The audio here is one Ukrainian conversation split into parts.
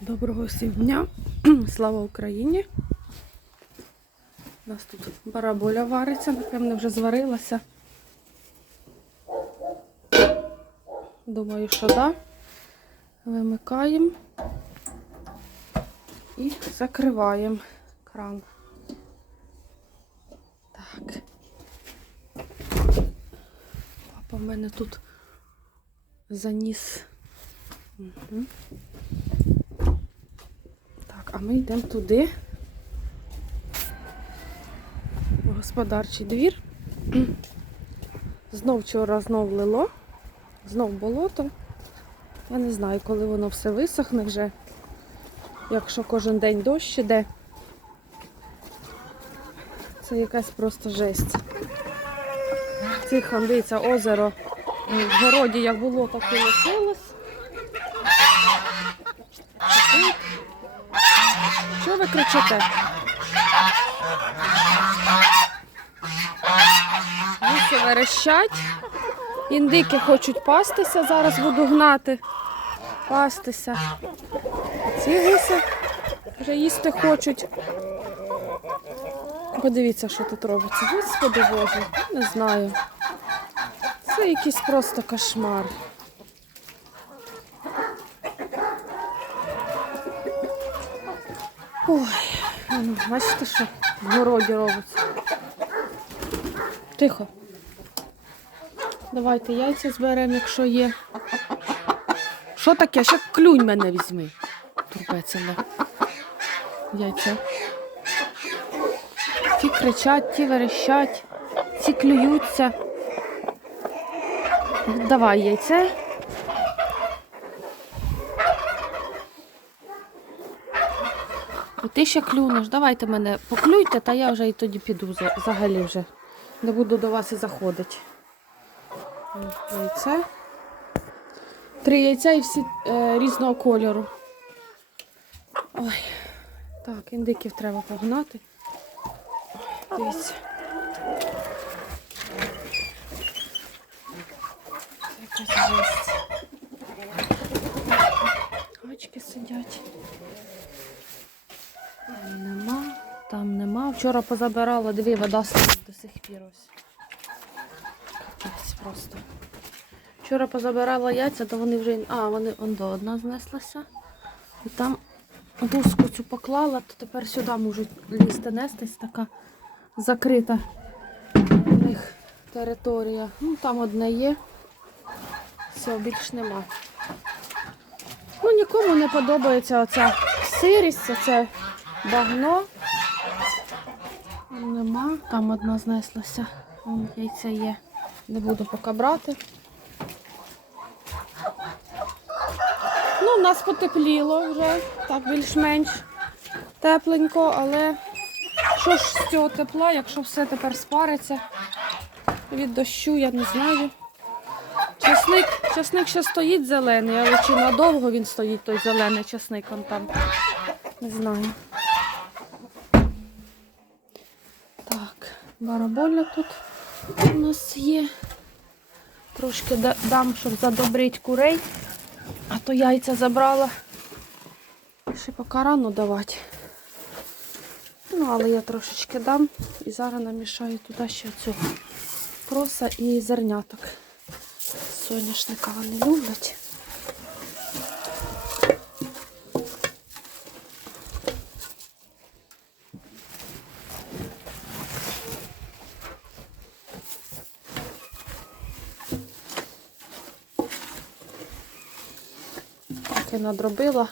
Доброго всім дня. Слава Україні. У нас тут бараболя вариться, напевно, вже зварилася. Думаю, що да. Вимикаємо і закриваємо кран. Так. Папа в мене тут заніс. Угу. А ми йдемо туди. В господарчий двір. Знов вчора знов лило, знов болото. Я не знаю, коли воно все висохне вже. Якщо кожен день дощ іде. Це якась просто жесть. Тихо, дивіться, озеро в городі як було, так і лишилось. Тут що ви кричите? Гуси верещать. Індики хочуть пастися, зараз буду гнати. Пастися. Ці гуси вже їсти хочуть. Подивіться, що тут робиться. Господи Боже, не знаю. Це якийсь просто кошмар. Ой, ну, бачите, що в городі робиться. Тихо. Давайте яйця зберемо, якщо є. Що таке? Ще клюнь мене візьми. Турбецело. Яйця. Ті кричать, ті верещать, ці клюються. Давай яйце. Ти ще клюнеш. Давайте мене поклюйте, та я вже і тоді піду взагалі вже. Не буду до вас і заходити. Яйце. Три яйця і всі е, різного кольору. Ой. Так, індиків треба погнати. Дивіться. Якась. Качки сидять. Там нема, там нема. Вчора позабирала дві, вода стоїть до сих пір ось. Капець просто. Вчора позабирала яйця, то вони вже. А, вони он до одна знеслася. І там гуску цю поклала, то тепер сюди можуть лізти нестись така закрита у них територія. Ну там одне є. Все, більш нема. Ну, нікому не подобається оця сирість, оце багно. Нема, там одна знеслася. Вон яйця є. Не буду поки брати. Ну, у нас потепліло вже, так більш-менш тепленько, але що ж з цього тепла, якщо все тепер спариться від дощу, я не знаю. Часник, часник ще стоїть зелений, але чи надовго він стоїть той зелений часник он там. Не знаю. Так, бараболя тут у нас є. Трошки дам, щоб задобрити курей. А то яйця забрала. Ще поки рано давати. Ну, але я трошечки дам і зараз намішаю туди ще цю проса і зерняток. Соняшника вони люблять. Я надробила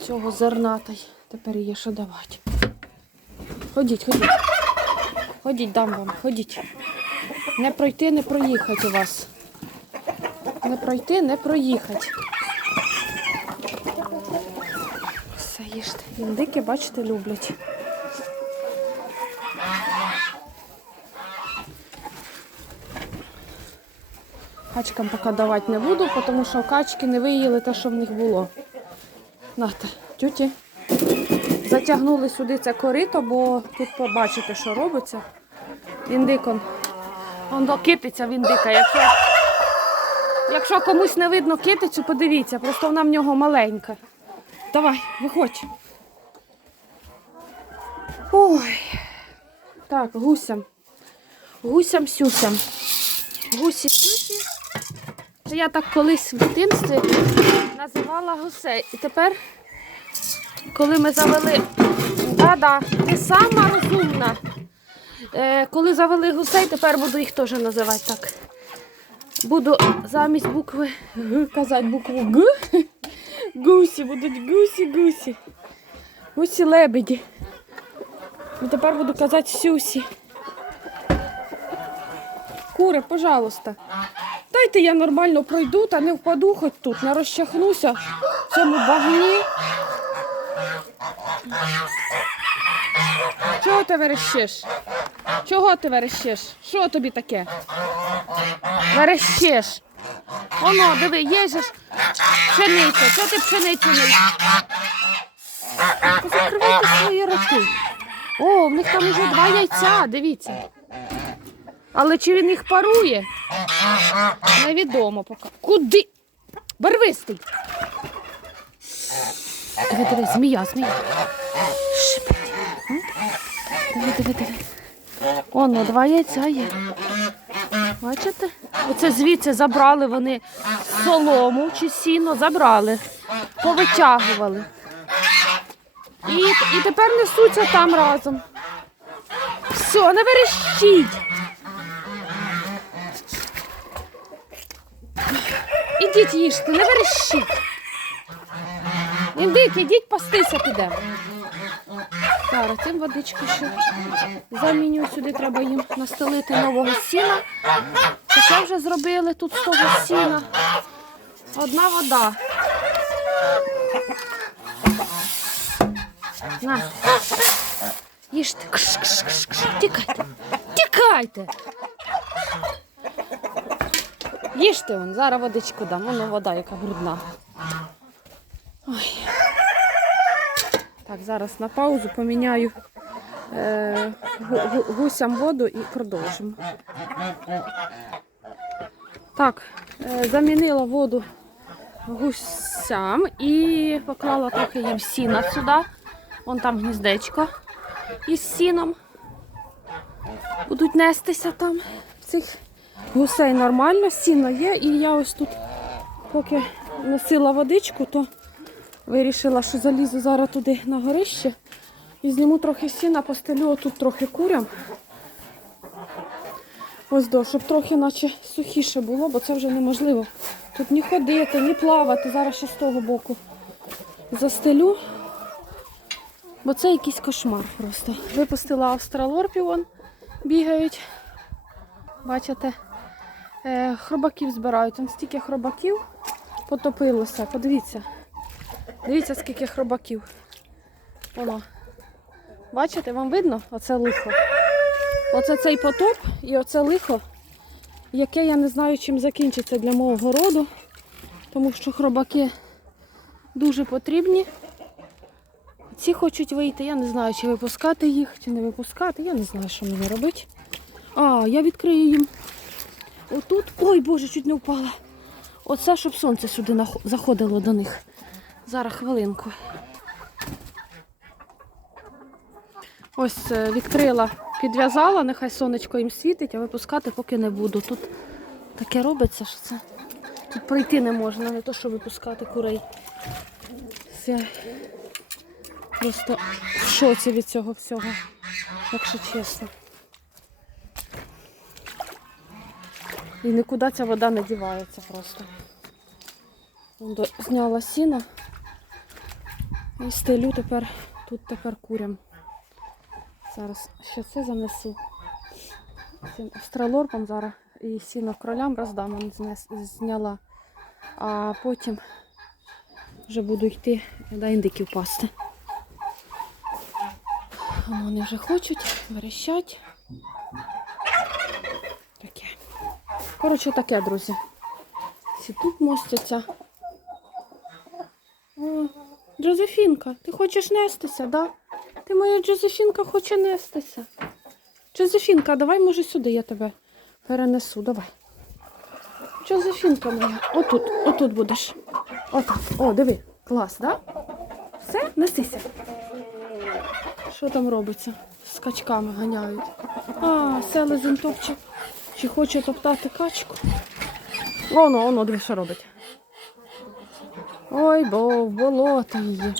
цього зерна та й тепер є що давати. Ходіть, ходіть. Ходіть, дам вам, ходіть. Не пройти, не проїхати у вас. Не пройти, не проїхати. Все їжте. Індики, бачите, люблять. Качкам поки давати не буду, тому що качки не виїли те, що в них було. Нате, тюті. Затягнули сюди це корито, бо тут побачите, що робиться. Індикон. Он до китиця в індика. Якщо, якщо комусь не видно китицю, подивіться, просто вона в нього маленька. Давай, виходь. Ой. Так, гусям. Гусям сюсям. Я так колись в дитинстві називала гусей. І тепер, коли ми завели. Да-да, ти сама розумна. Е, коли завели гусей, тепер буду їх теж називати так. Буду замість букви Г казати букву Г. Гусі будуть гусі, гусі. Гусі лебеді. І тепер буду казати сюсі. Кури, пожалуйста. Дайте я нормально пройду та не впаду хоч тут, не розчахнуся в цьому багні. Чого ти верещиш? Чого ти верещиш? Що тобі таке? Верещиш. Воно, диви, є же. Чого ти пшеницю не? Закривайте свої роти. О, в них там уже два яйця, дивіться. Але чи він їх парує? Невідомо поки. Куди? Барвистий. Диви, диви, змія, змія. Шипить. Диви, диви, диви. Оно, два яйця є. Бачите? Оце звідси забрали вони солому чи сіно, забрали, повитягували. І, і тепер несуться там разом. Все, не верещіть. Ідіть їжте, не верещіть. Ідіть, ідіть пастися піде. Зараз цим водички ще заміню. Сюди треба їм настелити нового сіна. Таке вже зробили тут з того сіна. Одна вода. На. Їжте. Кш, кш, кш, кш. Тікайте. Тікайте. Їжте вон, зараз водичку дам. Воно вода, яка брудна. Ой. Так, зараз на паузу поміняю е, гу- гу- гусям воду і продовжимо. Так, е, замінила воду гусям і поклала трохи їм сіна сюди. Вон там гніздечко із сіном. Будуть нестися там. В цих гусей нормально, сіно є. І я ось тут, поки носила водичку, то вирішила, що залізу зараз туди на горище і зніму трохи сіна, постелю отут трохи курям. Ось до, щоб трохи наче сухіше було, бо це вже неможливо. Тут ні ходити, ні плавати. Зараз ще з того боку застелю. Бо це якийсь кошмар просто. Випустила австралорпів, вон бігають. Бачите, хробаків збирають. Там стільки хробаків потопилося. Подивіться. Дивіться, скільки хробаків. Воно. Бачите, вам видно? Оце лихо. Оце цей потоп і оце лихо, яке я не знаю, чим закінчиться для мого городу, тому що хробаки дуже потрібні. Ці хочуть вийти, я не знаю, чи випускати їх, чи не випускати. Я не знаю, що мені робити. А, я відкрию їм. Отут. Ой, Боже, чуть не впала. Оце, щоб сонце сюди заходило до них. Зараз хвилинку. Ось е, відкрила, підв'язала, нехай сонечко їм світить, а випускати поки не буду. Тут таке робиться, що це тут пройти не можна, не то, що випускати курей. Це просто в шоці від цього всього, якщо чесно. І нікуди ця вода не дівається просто. Зняла сіно і стелю тепер тут тепер курям. Зараз ще це занесу. Цим астралорпом зараз і сіно кролям роздам, зняла. А потім вже буду йти до індиків пасти. Вони вже хочуть, верещать. Таке. Коротше, таке, друзі. Всі тут мостяться. Джозефінка, ти хочеш нестися, да? Ти моя Джозефінка хоче нестися. Джозефінка, давай, може, сюди я тебе перенесу. Давай. Джозефінка моя. Отут, отут будеш. Отак. О, диви, клас, да? Все, несися. Що там робиться? З качками ганяють. А, селезень топче. Чи хоче топтати качку? Воно, воно, диви, що робить. Ой, бо в болото її.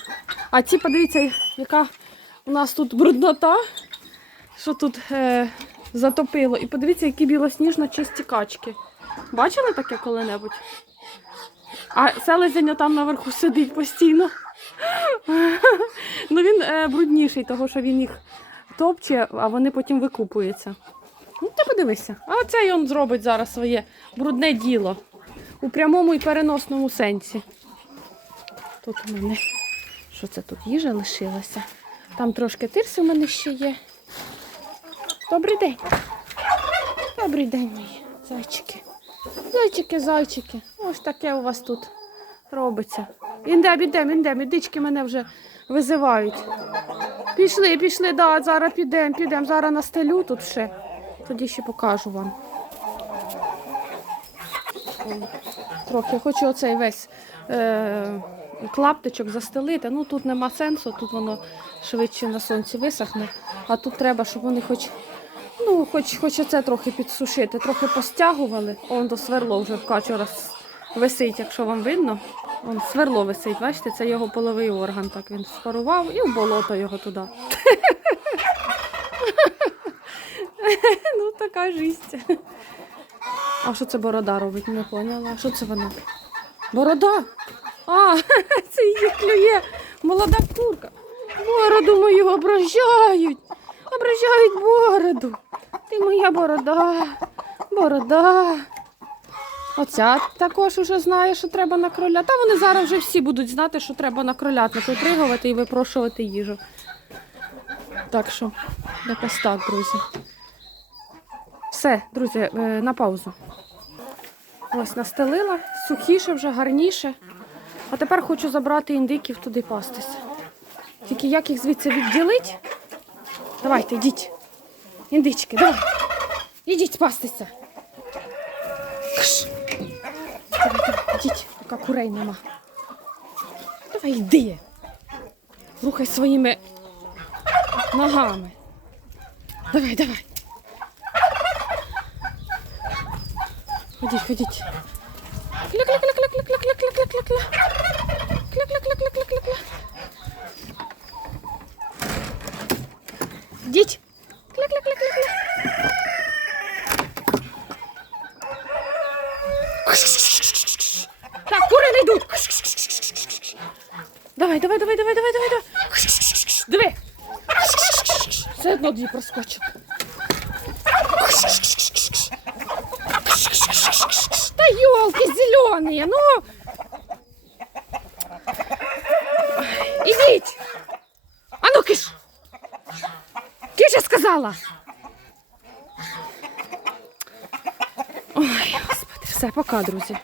А ці, подивіться, яка у нас тут бруднота, що тут е, затопило. І подивіться, які білосніжно чисті качки. Бачили таке коли-небудь? А селезень там наверху сидить постійно. ну він е, брудніший, того що він їх топче, а вони потім викупуються. Ну, ти подивися. А цей він зробить зараз своє брудне діло. У прямому і переносному сенсі. Тут у мене. Що це тут? Їжа лишилася. Там трошки тирси у мене ще є. Добрий день. Добрий день, мої зайчики. Зайчики, зайчики. Ось таке у вас тут робиться. Індем, ідем, індем, ідички мене вже визивають. Пішли, пішли, да, зараз підемо, підемо. Зараз настелю тут ще. Тоді ще покажу вам. Трохи хочу оцей весь е, клаптичок застелити. Ну тут нема сенсу, тут воно швидше на сонці висохне. А тут треба, щоб вони хоч, ну, хоч, хоч оце трохи підсушити, трохи постягували. Он до сверло вже в качора висить, якщо вам видно. Он сверло висить, бачите, це його половий орган. Так він спарував і в болото його туди. Ну, така жість. А що це борода робить? Не поняла. Що це вона? Борода? А, це її клює. Молода курка. Бороду мою ображають. Ображають бороду. Ти моя борода. Борода. Оця також уже знає, що треба на кроля. Та вони зараз вже всі будуть знати, що треба на кролятник випригувати і випрошувати їжу. Так що, якось так, друзі. Все, друзі, е, на паузу. Ось настелила, сухіше вже, гарніше. А тепер хочу забрати індиків туди пастись. Тільки як їх звідси відділить? Давайте, йдіть. Індички, давай. Ідіть пастися. Кш. Давай, йдіть, поки курей нема. Давай йди. Рухай своїми ногами. Давай, давай. Ходіть, ходіть. Кля-кля-кля-кля-кля-кля-кля-кля-кля-кля. Кля-кля-кля-кля-кля-кля-кля. Йдіть. Кля-кля-кля-кля-кля. Так, кури не йдуть. Давай, давай, давай, давай, давай, давай. Диви. Все одно дві проскочили. Да елки зеленые, ну! Идите! А ну киш! Киш! Ой, господи, все, пока, друзі.